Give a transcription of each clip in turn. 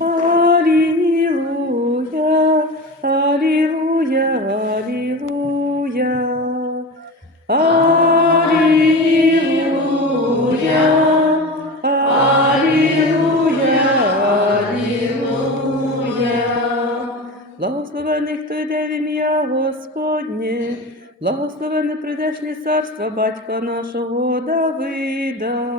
Алілуя, алілуя, алілуя. Алілуя, алілуя, алілуя. Благословений, хто йде в ім'я Господнє, благословене прийдешнє царство батька нашого Давида.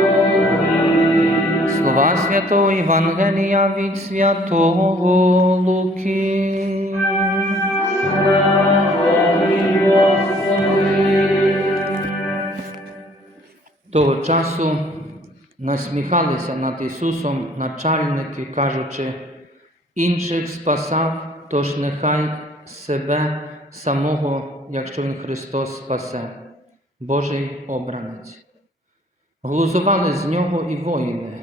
Слова святого Євангелія від святого Луки. Того часу насміхалися над Ісусом начальники, кажучи, інших спасав, тож нехай себе самого, якщо Він Христос спасе, Божий обранець. Глузували з нього і воїни.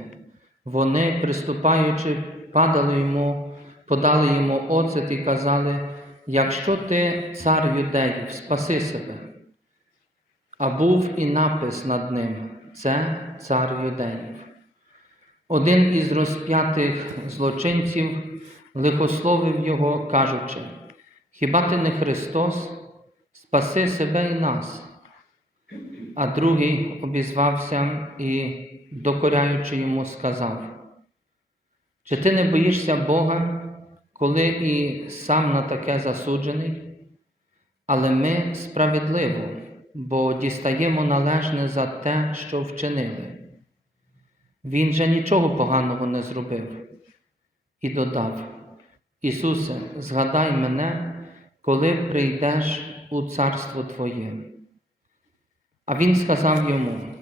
Вони, приступаючи, падали йому, подали йому оцет і казали: якщо ти цар юдеїв, спаси себе. А був і напис над ним це цар юдеїв. Один із розп'ятих злочинців лихословив його, кажучи: Хіба ти не Христос? Спаси себе і нас. А другий обізвався і, докоряючи йому, сказав: Чи ти не боїшся Бога, коли і сам на таке засуджений? Але ми справедливо, бо дістаємо належне за те, що вчинили. Він же нічого поганого не зробив і додав: Ісусе, згадай мене, коли прийдеш у царство Твоє. А Він сказав йому: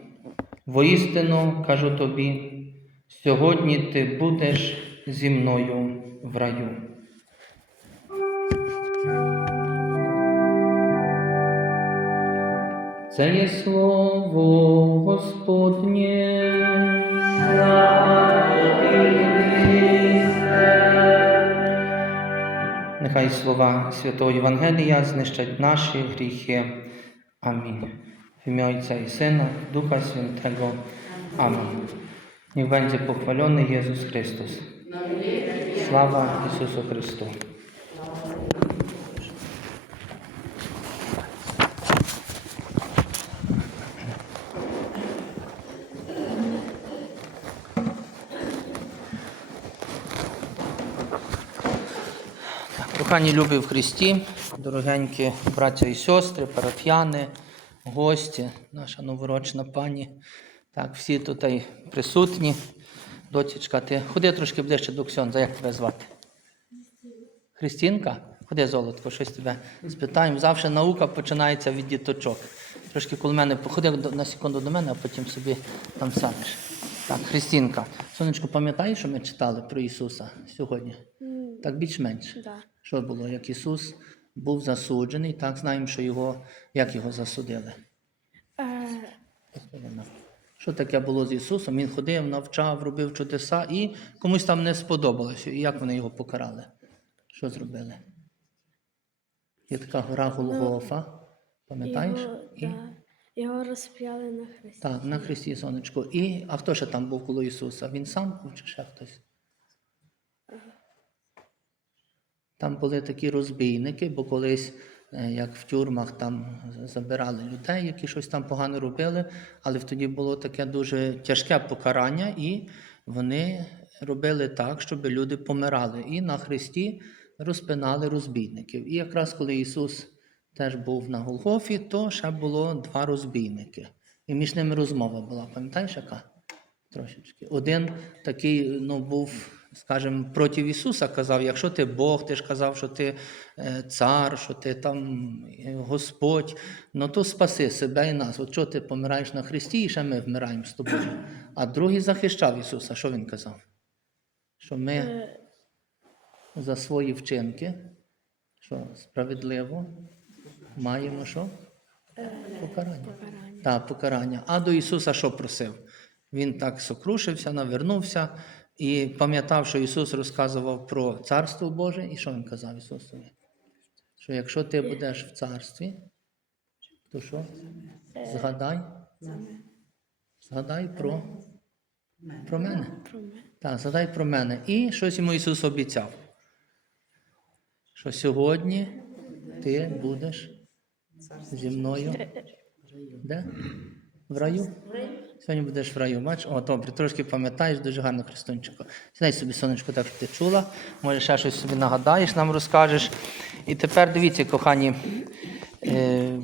Воістину кажу тобі, сьогодні ти будеш зі мною в раю. Це є слово Господнє. Нехай слова Святого Євангелія знищать наші гріхи. Амінь. W imię Ojca i Syna, Ducha Świętego. Amen. Niech będzie pochwalony Jezus Chrystus. Sława Jezusu Chrystu. Кохані любі в Христі, дорогенькі браття і сестри, парафіяни, гості, наша новорочна пані. Так, всі тут присутні. Дочечка, ти ходи трошки ближче до Ксьонза, як тебе звати? Христінка? Ходи, золотко, щось тебе спитаємо. Завжди наука починається від діточок. Трошки коло мене походи на секунду до мене, а потім собі там садиш. Так, Христінка. Сонечко, пам'ятаєш, що ми читали про Ісуса сьогодні? Так більш-менш. Да. Що було? Як Ісус був засуджений, так знаємо, що його, як його засудили. Е, Що таке було з Ісусом? Він ходив, навчав, робив чудеса і комусь там не сподобалося. І як вони його покарали? Що зробили? Є така гора Голгофа, пам'ятаєш? його, І, да, його розп'яли на хресті. Так, на Христі сонечко. І, а хто ще там був коло Ісуса? Він сам був чи ще хтось? Там були такі розбійники, бо колись, е, як в тюрмах, там забирали людей, які щось там погано робили, але тоді було таке дуже тяжке покарання, і вони робили так, щоб люди помирали. І на Христі розпинали розбійників. І якраз коли Ісус теж був на Голгофі, то ще було два розбійники. І між ними розмова була, пам'ятаєш, яка? Трошечки. Один такий ну, був, скажімо, проти Ісуса казав, якщо ти Бог, ти ж казав, що ти е, цар, що ти там е, Господь, ну то спаси себе і нас. От що ти помираєш на Христі, і ще ми вмираємо з тобою. А другий захищав Ісуса. Що він казав? Що ми. Е, за свої вчинки, що справедливо, маємо що? Покарання. Покарання. Так, покарання. А до Ісуса що просив? Він так сокрушився, навернувся і пам'ятав, що Ісус розказував про Царство Боже. І що Він казав Ісусові? Що якщо ти будеш в царстві, то що? Згадай. Згадай про, про мене. Так, згадай про мене. І щось йому Ісус обіцяв. Що сьогодні ти будеш зі мною. Де? В раю? Сьогодні будеш в раю. Бач? О, добре, трошки пам'ятаєш, дуже гарно, Христончику. Сідай собі, сонечко, так ти чула. Може, ще щось собі нагадаєш, нам розкажеш. І тепер дивіться, кохані. Е,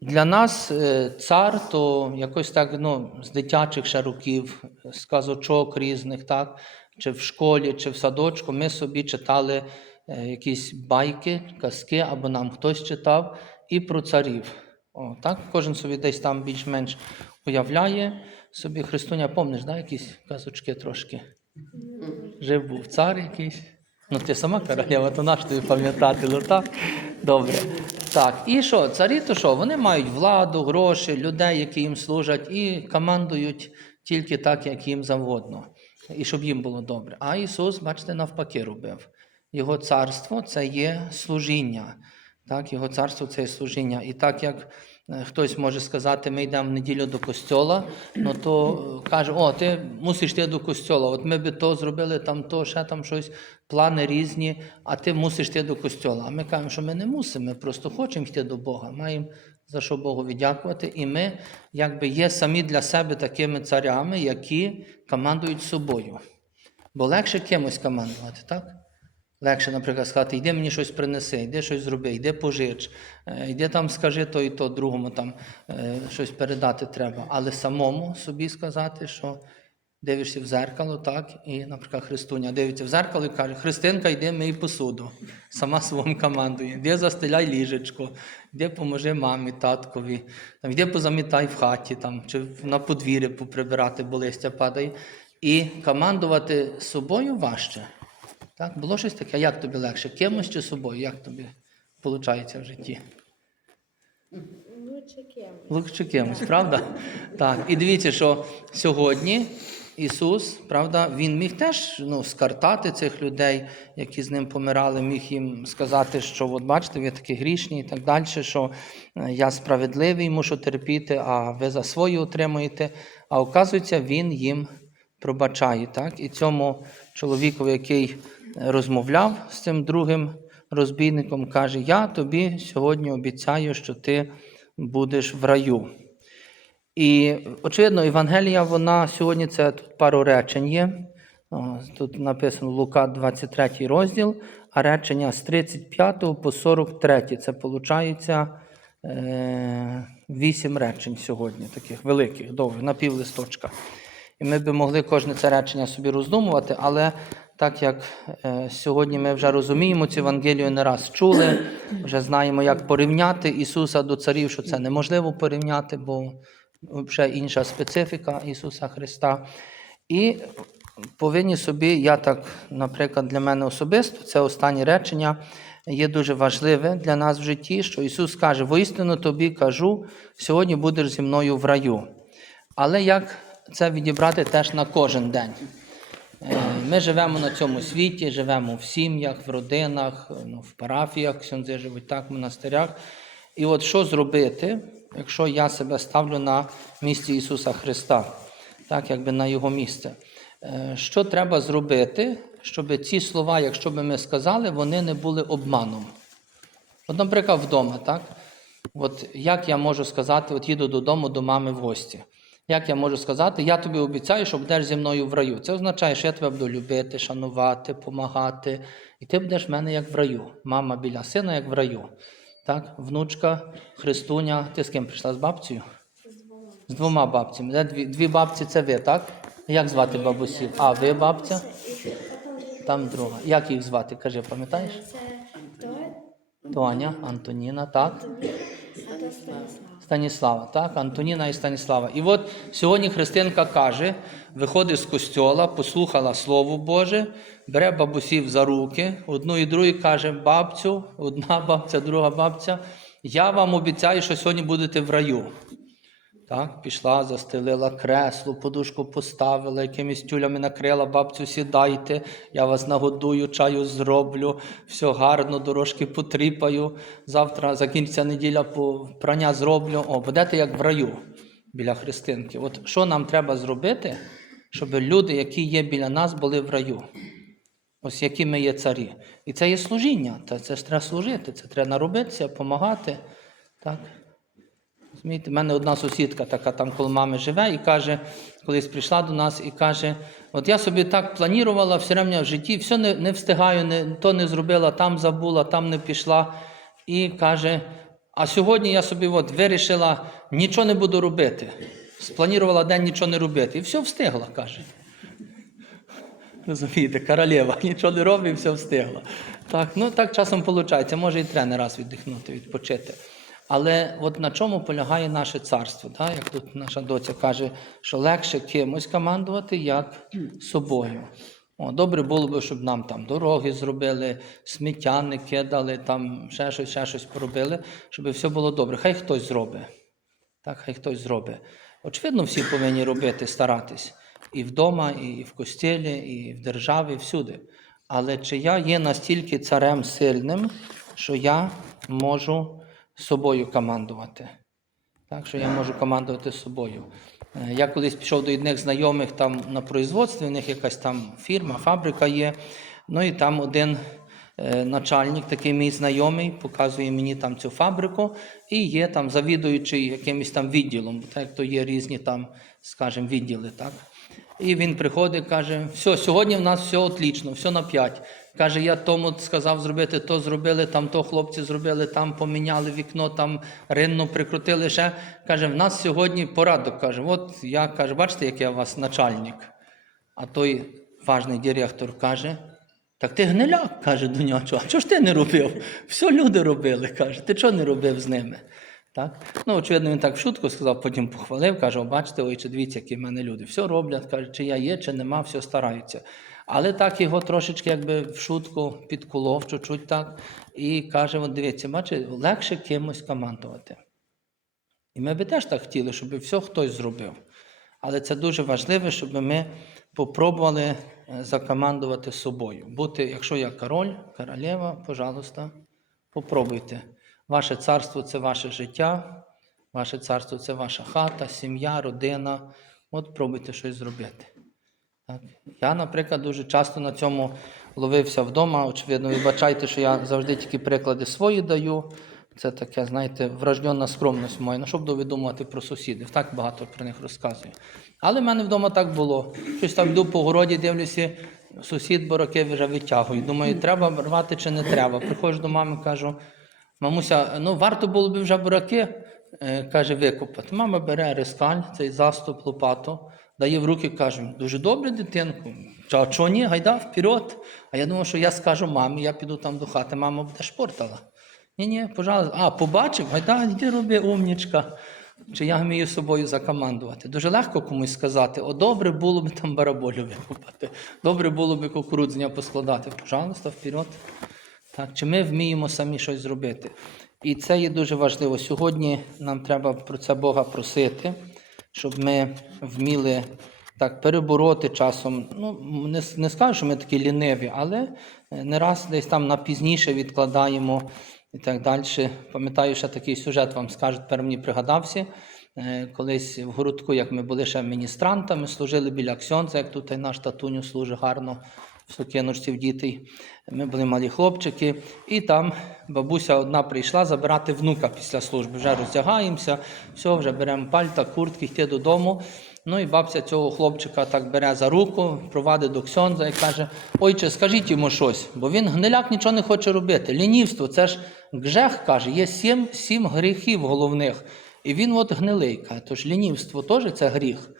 для нас е, цар то якось так ну, з дитячих ще років, з казочок різних, так? чи в школі, чи в садочку, ми собі читали е, якісь байки, казки, або нам хтось читав, і про царів. О, так? Кожен собі десь там більш-менш уявляє собі. Христуня, помниш, да, якісь казочки трошки? Жив був цар якийсь. Ну, ти сама королева, то наш тобі пам'ятати, ну так? Добре. Так, і що? Царі то що? Вони мають владу, гроші, людей, які їм служать, і командують тільки так, як їм завгодно, і щоб їм було добре. А Ісус, бачите, навпаки робив. Його царство це є служіння. Так, його царство це є служіння. І так як хтось може сказати, ми йдемо в неділю до костьола, ну то е, каже, о, ти мусиш йти до костьола. От ми би то зробили, там то, ще там щось, плани різні, а ти мусиш йти до костьола. А ми кажемо, що ми не мусимо, ми просто хочемо йти до Бога. Маємо за що Богу віддякувати. І ми якби є самі для себе такими царями, які командують собою. Бо легше кимось командувати, так? Легше, наприклад, сказати, йди мені щось принеси, йди щось зроби, йди пожич, е, йди там скажи то і то, другому там е, щось передати треба. Але самому собі сказати, що дивишся в зеркало, так, і, наприклад, Христуня дивиться в зеркало і каже, Христинка, йди мий посуду. Сама своїм командує. Йди застеляй ліжечко, йди поможи мамі, таткові, там, йди позамітай в хаті, там, чи на подвір'ї поприбирати, бо листя падає. І командувати собою важче. Так, було щось таке, як тобі легше? Кимось чи собою? Як тобі виходить в житті? Лучше кем. Лучше кимось, правда? Так. І дивіться, що сьогодні Ісус, правда, Він міг теж ну, скартати цих людей, які з ним помирали, міг їм сказати, що от бачите, ви такі грішні і так далі, що е, я справедливий, мушу терпіти, а ви за свої отримуєте. А оказується, Він їм пробачає. Так? І цьому чоловікові, який розмовляв з цим другим розбійником, каже: Я тобі сьогодні обіцяю, що ти будеш в раю. І, очевидно, Євангелія, вона сьогодні це тут пару речень є. Тут написано Лука 23 розділ, а речення з 35 по 43. Це виходить е, 8 речень сьогодні, таких великих, довгих, на пів листочка. І ми би могли кожне це речення собі роздумувати, але так як е, сьогодні ми вже розуміємо цю Евангелію не раз чули, вже знаємо, як порівняти Ісуса до царів, що це неможливо порівняти, бо вже інша специфіка Ісуса Христа. І повинні собі, я так, наприклад, для мене особисто, це останнє речення є дуже важливе для нас в житті, що Ісус каже: воістину тобі кажу, сьогодні будеш зі мною в раю. Але як це відібрати теж на кожен день? Е, Ми живемо на цьому світі, живемо в сім'ях, в родинах, ну, в парафіях, ксьондзи живуть так, в монастирях. І от що зробити, якщо я себе ставлю на місці Ісуса Христа, так, якби на Його місце? Е, Що треба зробити, щоб ці слова, якщо би ми сказали, вони не були обманом? От, наприклад, вдома, так? От як я можу сказати, от їду додому до мами в гості. Як я можу сказати, я тобі обіцяю, що будеш зі мною в раю. Це означає, що я тебе буду любити, шанувати, помагати. І ти будеш в мене як в раю. Мама біля сина, як в раю. Так? Внучка, Христуня. Ти з ким прийшла? З бабцею? З двома бабцями. Дві, дві бабці це ви, так? Як звати бабусів? А, ви бабця? Там друга. Як їх звати? Кажи, пам'ятаєш? Це то, Тоня, Антоніна, так? а то Станіслав. Станіслава, так? Антоніна і Станіслава. І от сьогодні христинка каже, виходить з костьола, послухала Слово Боже, бере бабусів за руки, одну і другу каже, бабцю, одна бабця, друга бабця, я вам обіцяю, що сьогодні будете в раю. Так, пішла, застелила кресло, подушку поставила, якимись тюлями накрила, бабцю сідайте, я вас нагодую, чаю зроблю, все гарно, дорожки потріпаю. Завтра закінчиться неділя, прання зроблю. О, будете як в раю біля Христинки. От що нам треба зробити, щоб люди, які є біля нас, були в раю? Ось які ми є царі. І це є служіння. Та це ж треба служити, це треба наробитися, допомагати. Так? Розумієте, в мене одна сусідка така там коло мами живе і каже, колись прийшла до нас і каже: от я собі так планувала все рівно в житті, все не, не встигаю, не, то не зробила, там забула, там не пішла. І каже: а сьогодні я собі от вирішила, нічого не буду робити. Спланувала день нічого не робити. І все встигла, каже. Розумієте, королева нічого не робить, все встигла. Так, ну так часом виходить. Може і треба не раз віддихнути, відпочити. Але от на чому полягає наше царство? Так? Як тут наша доця каже, що легше кимось командувати, як собою. О, добре було б, щоб нам там дороги зробили, сміття не кидали, там ще щось, ще щось поробили, щоб все було добре. Хай хтось зробить. Так, хай хтось зробить. Очевидно, всі повинні робити, старатись. І вдома, і в костілі, і в державі, всюди. Але чи я є настільки царем сильним, що я можу собою командувати? Так, що я можу командувати собою. Е, Я колись пішов до одних знайомих там на производстві, у них якась там фірма, фабрика є. Ну і там один е, начальник, такий мій знайомий, показує мені там цю фабрику, і є там завідуючий якимось там відділом, так то є різні там, скажімо, відділи. так. І він приходить, каже: все, сьогодні в нас все отлично, все на п'ять. Каже, я тому сказав зробити, то зробили, там то хлопці зробили, там поміняли вікно, там ринну прикрутили ще. Каже, в нас сьогодні порадок. Каже, от я каже, бачите, як я у вас начальник. А той важний директор каже: так ти гниляк, каже до нього, а чого ж ти не робив? Все люди робили, каже, ти чого не робив з ними? Так? Ну, очевидно, він так в шутку сказав, потім похвалив, каже: «О, бачите, ой, чи дивіться, які в мене люди. Все роблять, каже, чи я є, чи нема, все стараються. Але так його трошечки якби в шутку підколов, чуть-чуть так, і каже: от дивіться, бачите, легше кимось командувати. І ми би теж так хотіли, щоб все хтось зробив. Але це дуже важливо, щоб ми попробували е, закомандувати собою. Бути, якщо я король, королева, пожалуйста, попробуйте. Ваше царство це ваше життя, ваше царство це ваша хата, сім'я, родина. От пробуйте щось зробити. Так. Я, наприклад, дуже часто на цьому ловився вдома. Очевидно, вибачайте, що я завжди тільки приклади свої даю. Це таке, знаєте, врожденна скромність моя. Ну, щоб довідомувати про сусідів. Так багато про них розказую. Але в мене вдома так було. Щось там йду по городі, дивлюся, сусід бороки вже витягує. Думаю, треба рвати чи не треба. Приходжу до мами, кажу, мамуся, ну варто було б вже бураки, е, каже, викопати. Мама бере рискаль, цей заступ, лопату, дає в руки, каже, дуже добре, дитинку. А чого ні, гайда, вперед. А я думав, що я скажу мамі, я піду там до хати, мама буде шпортала. Ні, ні, пожалуйста. А, побачив, гайда, йди роби, умнічка. Чи я вмію собою закомандувати. Дуже легко комусь сказати, о, добре було б там бараболю викопати, добре було б кукурудзня поскладати. Пожалуйста, вперед. Так, чи ми вміємо самі щось зробити? І це є дуже важливо. Сьогодні нам треба про це Бога просити, щоб ми вміли так перебороти часом. Ну, не, не скажу, що ми такі ліниві, але е, не раз десь там на пізніше відкладаємо і так далі. Пам'ятаю, ще такий сюжет вам скажу, тепер мені пригадався. Е, Колись в городку, як ми були ще міністрантами, служили біля Ксьонця, як тут наш татуню служить гарно в дітей. Ми були малі хлопчики, і там бабуся одна прийшла забирати внука після служби. Вже роздягаємося, все, вже беремо пальта, куртки, йти додому. Ну і бабця цього хлопчика так бере за руку, провадить до Ксьонза і каже: Ойче, скажіть йому щось, бо він гниляк нічого не хоче робити. Лінівство, це ж гжех каже, є сім, сім гріхів головних. І він от гнилий. Каже, тож лінівство теж це гріх.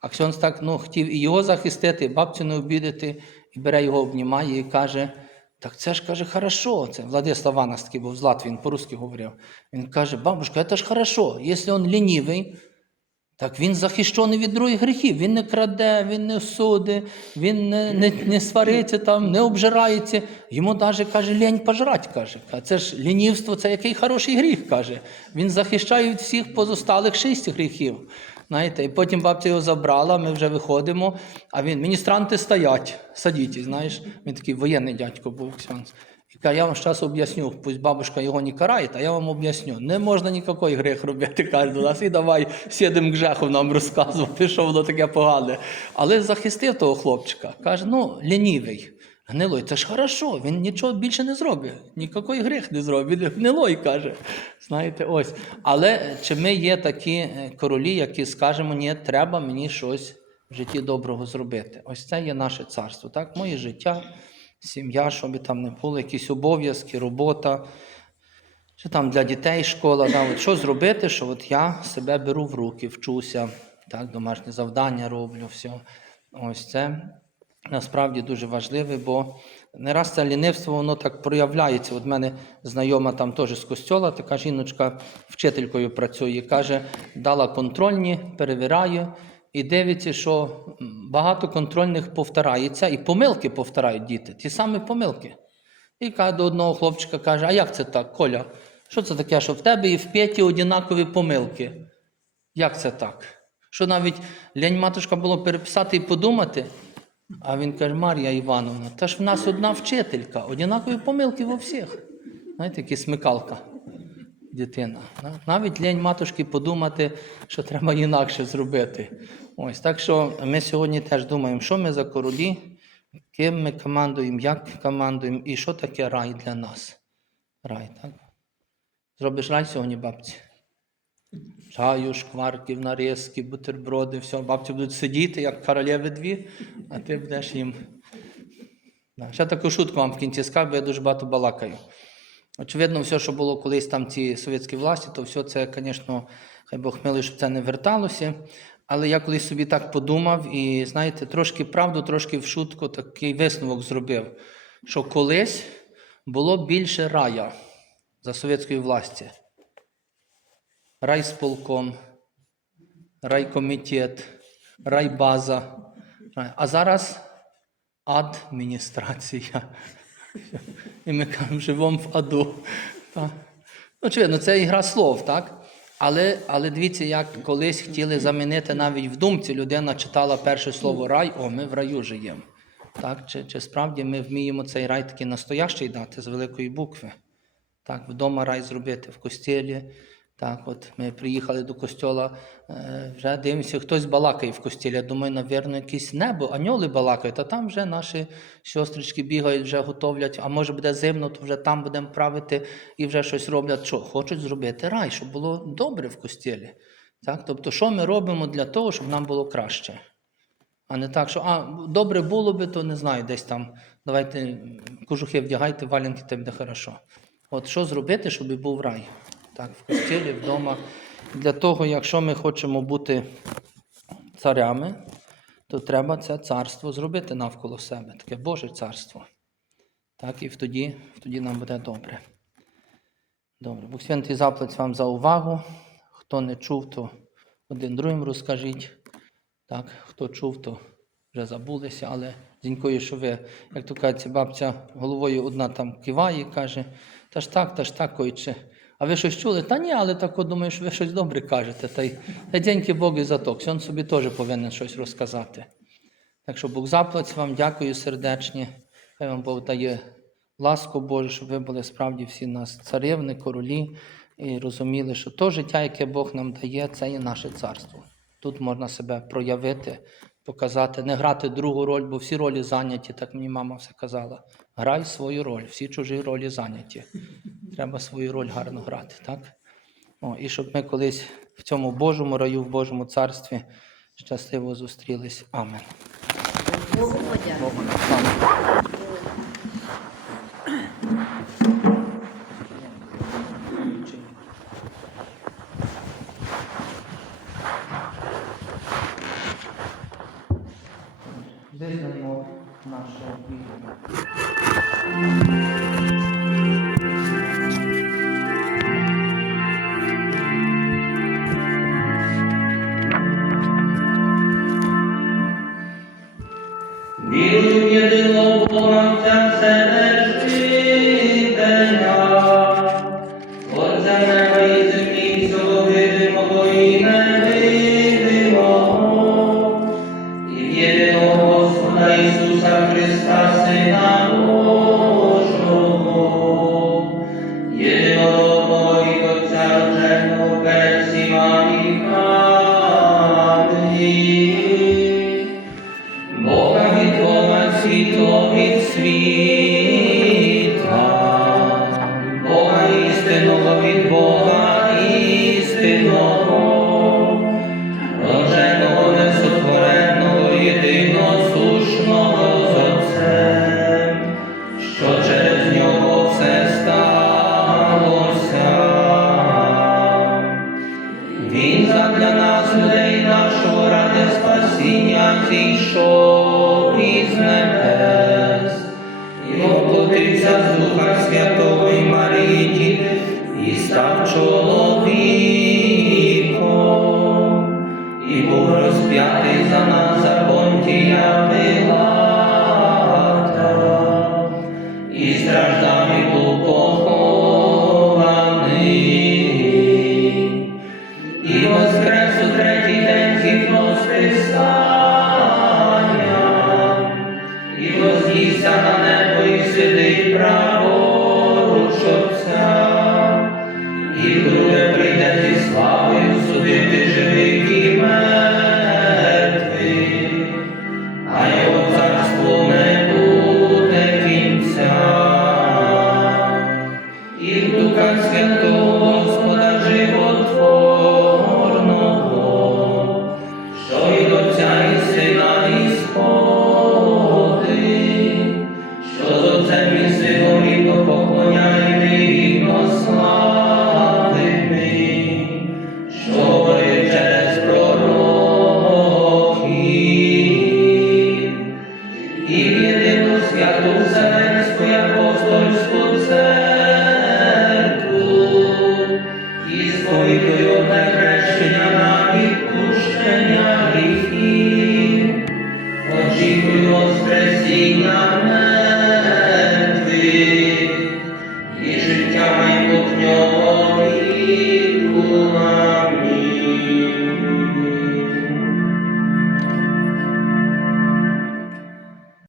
А Ксьонз так ну, хотів і його захистити, і бабцю не обідати, і бере його, обнімає і каже: Так це ж каже, хорошо. Це Владислав Ванас такий був з він по-русски говорив. Він каже, бабушка, це ж хорошо. Якщо він лінівий, так він захищений від других гріхів. Він не краде, він не суди, він не, не, не свариться там, не обжирається. Йому навіть каже, лінь пожрать, каже. А це ж лінівство, це який хороший гріх, каже. Він захищає від всіх позосталих шість гріхів. Знаєте, і потім бабця його забрала, ми вже виходимо, а він, міністранти стоять, садіть, знаєш. Він такий воєнний дядько був ксьонц. І каже, я вам зараз об'ясню, пусть бабушка його не карає, а я вам об'ясню. Не можна ніякий гріх робити, каже до нас. І давай сідем гжеху нам розказувати, що воно таке погане. Але захистив того хлопчика. Каже, ну, лінівий. Гнилой, це ж хорошо, він нічого більше не зробить, ніякий гріх не зробить. Він гнилой каже. Знаєте, ось. Але чи ми є такі е, королі, які скажемо, ні, треба мені щось в житті доброго зробити. Ось це є наше царство. Так? Моє життя, сім'я, щоб там не було, якісь обов'язки, робота, чи там для дітей школа. Да, от що зробити, що от я себе беру в руки, вчуся, так, домашнє завдання роблю, все. Ось це насправді дуже важливе, бо не раз це лінивство, воно так проявляється. От мене знайома там теж з костьола, така жіночка вчителькою працює, каже, дала контрольні, перевіряю. І дивиться, що багато контрольних повторяється, і помилки повторяють діти, ті самі помилки. І каже до одного хлопчика каже: А як це так, Коля? Що це таке, що в тебе і в Петі однакові помилки? Як це так? Що навіть лянь матушка було переписати і подумати. А він каже, Марія Івановна, та ж в нас одна вчителька, однакові помилки во всіх. Знаєте, які смикалка дитина. Навіть лень матушки подумати, що треба інакше зробити. Ось так що ми сьогодні теж думаємо, що ми за королі, ким ми командуємо, як командуємо і що таке рай для нас. Рай, так? Зробиш рай сьогодні, бабці? Чаю, шкварків, нарізки, бутерброди, все. Бабці будуть сидіти, як королеви дві, а ти будеш їм. Ще таку шутку вам в кінці скажу, бо я дуже багато балакаю. Очевидно, все, що було колись там ці совєтські власті, то все це, звісно, хай Бог милий, щоб це не верталося. Але я колись собі так подумав і, знаєте, трошки правду, трошки в шутку такий висновок зробив, що колись було більше рая за совєтської власті. Райсполком, райкомітет, райбаза. А зараз адміністрація. І ми кажемо, живемо в аду. Ну, очевидно, це ігра слов, так? Але, але дивіться, як колись хотіли замінити навіть в думці, людина читала перше слово рай, о, ми в раю живемо. Так? Чи, чи справді ми вміємо цей рай такий настоящий дати з великої букви? Так, вдома рай зробити, в костілі. Так, от ми приїхали до костьола, е, вже дивимося, хтось балакає в костілі. Думаю, навірно, якесь небо, аньоли балакають, а там вже наші сестрички бігають, вже готовлять, а може буде зимно, то вже там будемо правити і вже щось роблять. Що? Хочуть зробити рай, щоб було добре в костілі. Так? Тобто, що ми робимо для того, щоб нам було краще? А не так, що а, добре було би, то не знаю, десь там давайте кожухи вдягайте, валянки, те буде хорошо. От що зробити, щоб був рай? Так, в костілі, вдома. Для того, якщо ми хочемо бути царями, то треба це царство зробити навколо себе, таке Боже царство. Так, і тоді, тоді нам буде добре. Добре, Бог святий заплець вам за увагу. Хто не чув, то один другим розкажіть. Так, хто чув, то вже забулися, але дякую, що ви, як то кажеться, бабця головою одна там киває і каже, та ж так, та ж так, койче. А ви щось чули? Та ні, але так думаю, що ви щось добре кажете. Та й дякую Богу за то. Він собі теж повинен щось розказати. Так що Бог заплаць вам, дякую сердечні. Хай вам Бог дає ласку Божу, щоб ви були справді всі нас царівни, королі, і розуміли, що то життя, яке Бог нам дає, це є наше царство. Тут можна себе проявити, показати, не грати другу роль, бо всі ролі зайняті, так мені мама все казала. Грай свою роль, всі чужі ролі зайняті. Треба свою роль гарно грати, так? О, і щоб ми колись в цьому Божому раю, в Божому царстві щасливо зустрілись. Амен. Визнаємо нашу віру. পঞ্চাশ